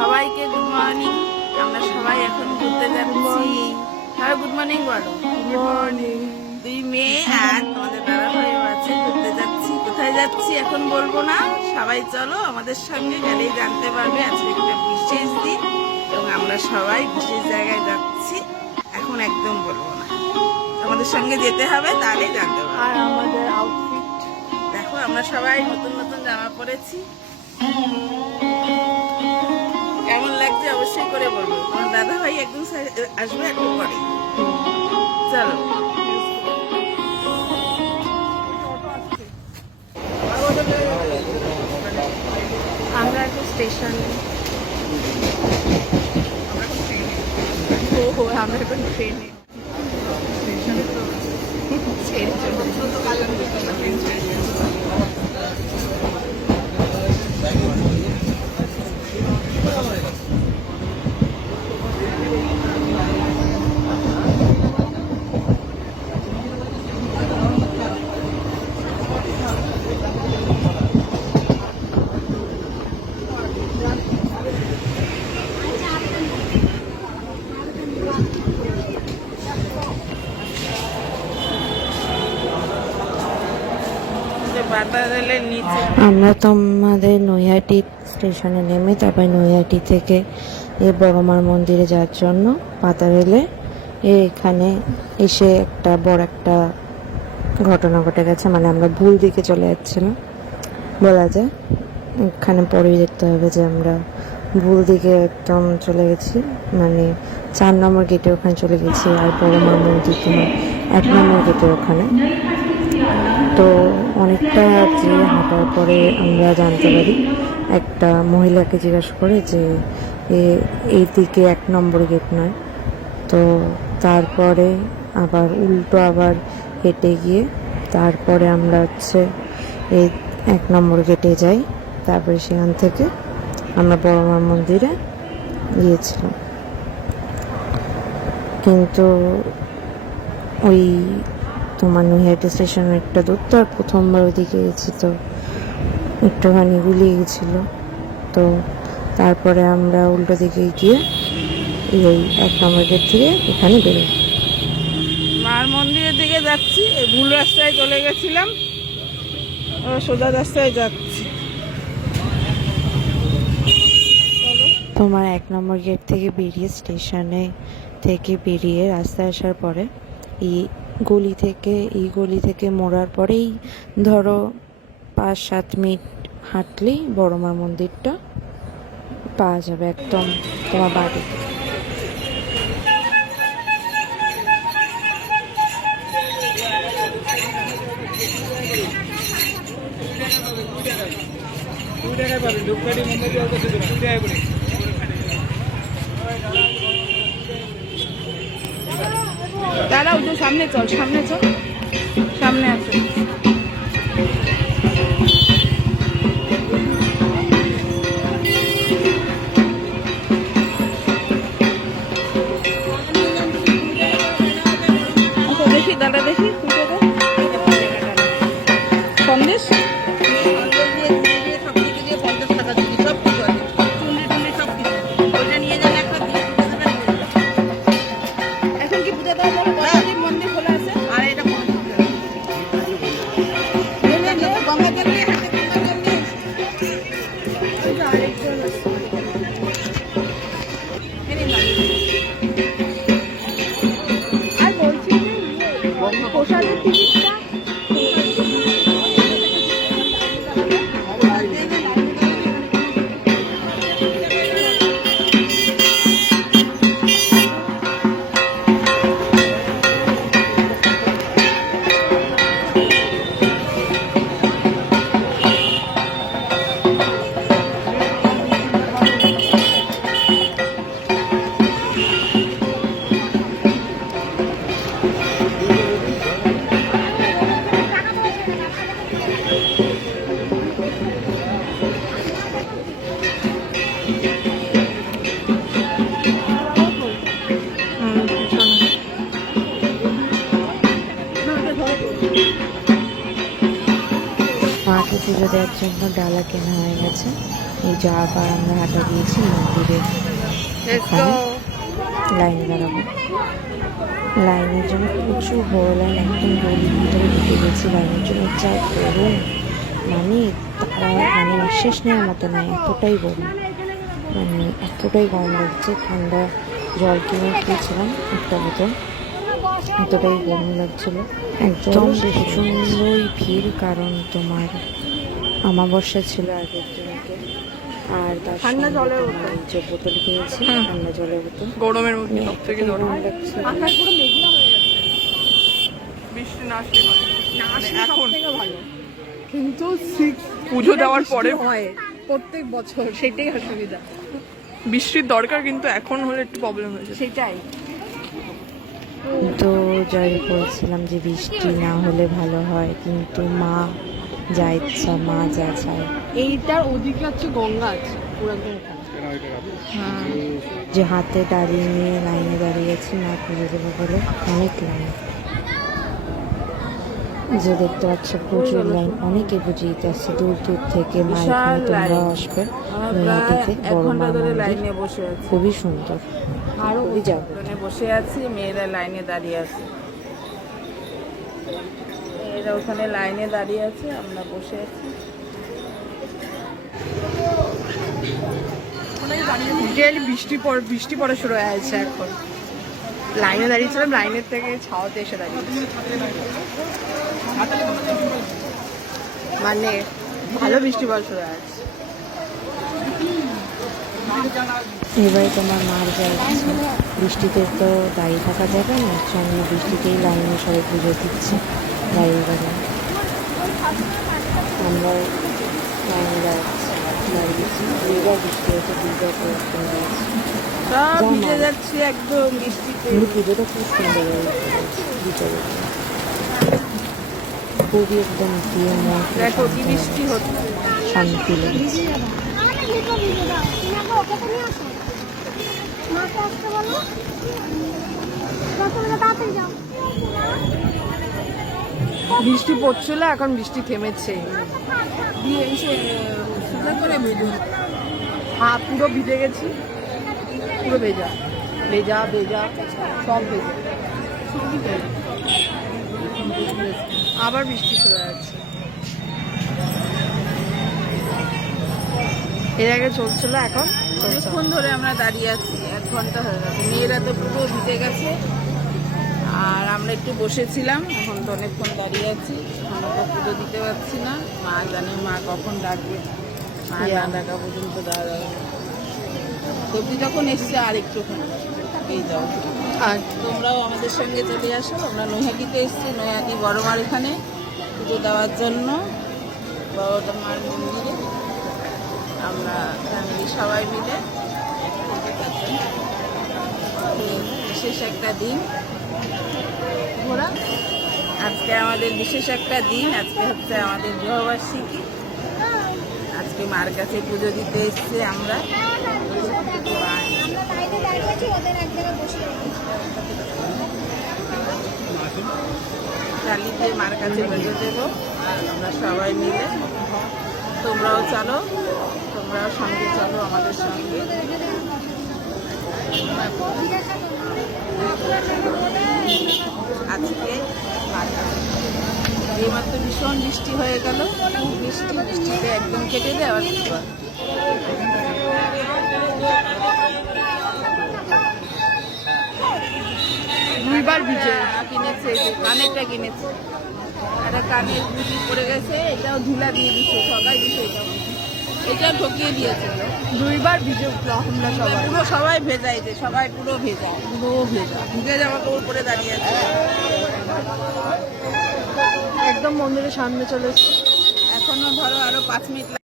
সবাইকে good morning. আমরা সবাই এখন ঘুরতে যাচ্ছি। হ্যাঁ, গুড মর্নিং বলো। মর্নিং। দুই মেয়ে আর তোমাদের দাদা ভাইও আছে। ঘুরতে যাচ্ছি। কোথায় যাচ্ছি এখন বলবো না, সবাই চলো আমাদের সঙ্গে, গেলেই জানতে পারবে। আজকে একটা বিশেষ দিন এবং আমরা সবাই বিশেষ জায়গায় যাচ্ছি। এখন একদম বলবো না, আমাদের সঙ্গে যেতে হবে, তাহলে জানতে পারবে। আর আমাদের আউটফিট দেখো, আমরা সবাই নতুন নতুন জামা পরেছি। কেমন লাগছে অবশ্যই করে বলবো। তোমার দাদা ভাই একদম আসবে একটু পরে। চলো। আমরা এখন স্টেশনে। আমরা এখন ট্রেনে। স্টেশনে তো ছেড়ে আমরা তোমাদের নৈহাটি স্টেশনে নেমে তারপর নৈহাটি থেকে বড়মার মন্দিরে যাওয়ার জন্য পাতা রেলে এখানে এসে একটা বড় একটা ঘটনা ঘটে গেছে। মানে আমরা ভুল দিকে চলে যাচ্ছিলাম বলা যায়। এখানে পরেই দেখতে হবে যে আমরা ভুল দিকে একদম চলে গেছি, মানে 4 নম্বর গেটে ওখানে চলে গেছি, আর বড়মার মন্দির তোমার 1 নম্বর গেটে ওখানে। তো অনেকটা যে হাঁটার পরে আমরা জানতে পারি, একটা মহিলাকে জিজ্ঞাসা করে যে এই দিকে 1 নম্বর গেট নয়। তো তারপরে আবার উল্টো আবার হেঁটে গিয়ে তারপরে আমরা এই 1 নম্বর গেটে যাই। তারপরে সেখান থেকে আমরা বড়মার মন্দিরে গিয়েছিলাম। কিন্তু ওই তোমার নৈহাটি স্টেশনের একটা দূর, তো আর প্রথমবার ওইদিকে গেছি, তো একটুখানি গুলিয়ে গেছিল। তো তারপরে আমরা উল্টো দিকে গিয়ে এই 1 নম্বর গেট থেকে এখানে বেরোই। মার মন্দিরের দিকে যাচ্ছি। এই ভুল রাস্তায় চলে গেছিলাম, সোজা রাস্তায় যাচ্ছি। তোমার 1 নম্বর গেট থেকে বেরিয়ে স্টেশনে থেকে বেরিয়ে রাস্তায় আসার পরে এই গলি থেকে মোড়ার পরেই ধরো 5-7 মিনিট হাঁটলেই বড়মার মন্দিরটা পাওয়া যাবে একদম তোমার বাড়ি। দাঁড়াও, তো সামনে চল, সামনে চল, সামনে আসো। আচ্ছা দেখি, দাদা দেখি সন্দেশ এখন কি পূজা দেওয়া যাবে? মন্দির খোলা আছে। আর এটা গঙ্গা জল নিয়ে হাতে গঙ্গা জল আর বলছি যে প্রসাদের টিকিটটা মাকে পুজো দেওয়ার জন্য ডালা কেনা হয়ে গেছে। এই যে আবার আমরা হাঁটা দিয়েছি মন্দিরের এখানে লাইনে দাঁড়াবো। লাইনের জন্য প্রচুর বড় লাইন, একদম গলির ভিতরে ঢুকে গেছি লাইনের জন্য। যা গরম, মানে মানে নিঃশ্বাস নেওয়ার মতো নয়, এতটাই গরম, মানে এতটাই গরম লাগছে। ঠান্ডা জল কিনে খেয়েছিলাম একটা বোতল, এতটাই গরম লাগছিল। একদম প্রচণ্ডই ভিড়, কারণ তোমার অমাবস্যা ছিল আগের দিনকে। আর তার ঠান্ডা সঙ্গে জলের তোমার এই যে বোতল কিনেছি, ঠান্ডা জলের বোতল। গরমের মধ্যে সব থেকে এতটাই গরম গরম লাগছে। আকাশ পুরো মেঘলা হয়ে গেছে। বৃষ্টি না আসলে ভালো। না মানে আসলে এখন সবথেকে ভালো, কিন্তু পুজো দেওয়ার বৃষ্টি পরে হয় প্রত্যেক বছর, সেটাই অসুবিধা। বৃষ্টির দরকার, কিন্তু এখন হলে একটু প্রবলেম হয়েছে। সেটাই তো যাই বলছিলাম যে বৃষ্টি না হলে ভালো হয়, কিন্তু মা যা ইচ্ছা, মা যা চায়। এইটার ওদিকে হচ্ছে গঙ্গা আছে পুরো একদম ওখানে। যে হাতে দাঁড়িয়ে নিয়ে লাইনে দাঁড়িয়েছি মা পুজো দেবো বলে, অনেক লাইন। যে দেখতে পাচ্ছ প্রচুর লাইন, অনেকে পুজো দিতে আসছে দূর দূর থেকে। মা এখানে তোমরাও আসবে নৈহাটিতে, বড় মা মন্দির, লাইনে বসে আছি, খুবই সুন্দর। আরো খুবই যাবো। লাইনে বসে আছি, মেয়েরা লাইনে দাঁড়িয়ে আছে, মেয়েরা ওখানে লাইনে দাঁড়িয়ে আছে, আমরা বসে আছি। রিয়েলি বৃষ্টি পড়া শুরু হয়ে আছে এখন। লাইনে দাঁড়িয়েছিলাম, লাইনের থেকে ছাওয়াতে এসে দাঁড়িয়েছি, মানে ভালো বৃষ্টি পড়া শুরু হয়ে আছে। এবারে তোমার মার যা ইচ্ছে, বৃষ্টিতে তো দাঁড়িয়ে থাকা যাবে না, জন্য বৃষ্টিতেই লাইনে সবাই পুজো দিচ্ছে দাঁড়িয়ে দাঁড়িয়ে। আমরা লাইনে দাঁড়িয়েছি, দুইবার বৃষ্টি হয়েছে, দুইবার পরিবর্তন হয়েছে। সব জামা। ভিজে যাচ্ছি একদম বৃষ্টিতে। কিন্তু পুজোটা খুব সুন্দর হয়েছে ভিতরে, খুবই একদম দিয়ে মন পুরো দেখো কি শান্ত বৃষ্টি হয়ে হচ্ছে। গেছে, শান্তি লেগেছে। বৃষ্টি পড়ছিল, এখন বৃষ্টি থেমেছে। দিয়ে এসে সোজা করে বেরোন। হ্যাঁ, পুরো ভিজে গেছি, পুরো ভেজা ভেজা ভেজা সব ভেজা। আবার বৃষ্টি শুরু হয়ে যাচ্ছে। এর আগে চলছিল, এখন চলছে। অনেকক্ষণ ধরে আমরা দাঁড়িয়ে আছি, 1 ঘন্টা হয়ে গেছে। মেয়েরা তো পুরো ভিজে গেছে, আর আমরা একটু বসেছিলাম। এখন তো অনেকক্ষণ দাঁড়িয়ে আছি, আমরা তো পুজো দিতে পারছি না। মা জানে মা কখন ডাকবে, মা না ডাকা পর্যন্ত দাঁড়ায়। সবজি যখন এসছে আর একটুখানি এই যাও। আর তোমরাও আমাদের সঙ্গে চলে আসো। আমরা নৈহাটিতে এসেছি, নৈহাটি বড় মার এখানে পুজো দেওয়ার জন্য, বড় মার মন্দিরে। আমরা ফ্যামিলি সবাই মিলে বিশেষ একটা দিন ঘোরা। আজকে আমাদের বিশেষ একটা দিন, আজকে হচ্ছে আমাদের বিবাহবার্ষিকী। আজকে মার কাছে পুজো দিতে এসেছি আমরা। ডালি দিয়ে মার কাছে পুজো দেবো আমরা সবাই মিলে। তোমরাও চলো, তোমরাও সঙ্গে চলো আমাদের সঙ্গে। আজকে এইমাত্র ভীষণ বৃষ্টি হয়ে গেল, খুব বৃষ্টিতে একদম কেটে দেয়। আবার দুইবার ভিজে। কিনেছে, এই যে কানেরটা কিনেছে, একটা কানের গুটি পড়ে গেছে, এটাও ধুলা দিয়ে দিচ্ছে, সবাই দিচ্ছে, এটাও ঠকিয়ে দিয়েছে। দুইবার ভিজে উঠলো আমরা সবাই। পুরো সবাই ভেজা, এই যে সবাই পুরো ভেজা, পুরো ভেজা, ভিজে জামা কাপড় পরে দাঁড়িয়ে আছে। একদম মন্দিরের সামনে চলে এসেছি। এখনো ধরো আরো 5 মিনিট